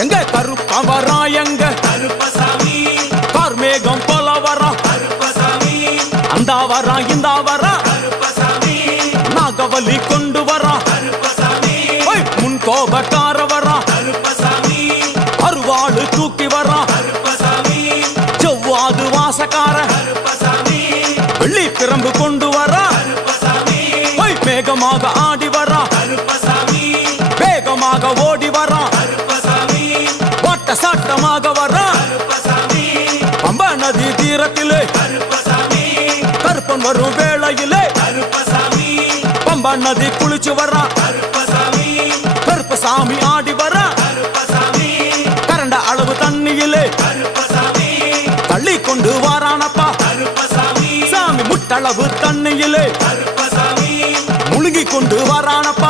எங்க கருப்ப வரா எங்க கருப்பசாமி கார்மேகம் போல வரா கருப்பசாமி அந்த வரா இந்த வரா கருப்பசாமி நாகவலி கொண்டு வரா கருப்பசாமி முன் கோபக்கார வரா கருப்பசாமி அருவாடு தூக்கி வரா கருப்பசாமி செவ்வாது வாசக்கார கருப்பசாமி வெள்ளி பிரம்பு கொண்டு வரா கருப்பசாமி மேகமாக ஆடி வரா கருப்பசாமி வேகமாக ஓடி வரா கருப்பசாமி வாட்ட சாட்டமாக வரா கருப்பசாமி பம்பா நதி தீரத்திலே கருப்பசாமி கருப்பன் வரும் வேளையிலே கருப்பசாமி பம்பா நதி குளிச்சு வரா கருப்பசாமி கருப்பசாமி ஆடி வரா கருப்பசாமி கரண்ட அளவு தண்ணியிலே கருப்பசாமி தள்ளி கொண்டு வாரானப்பா கருப்பசாமி சாமி முட்டளவு தண்ணியிலே கருப்பசாமி முழுங்கி கொண்டு வாரானப்பா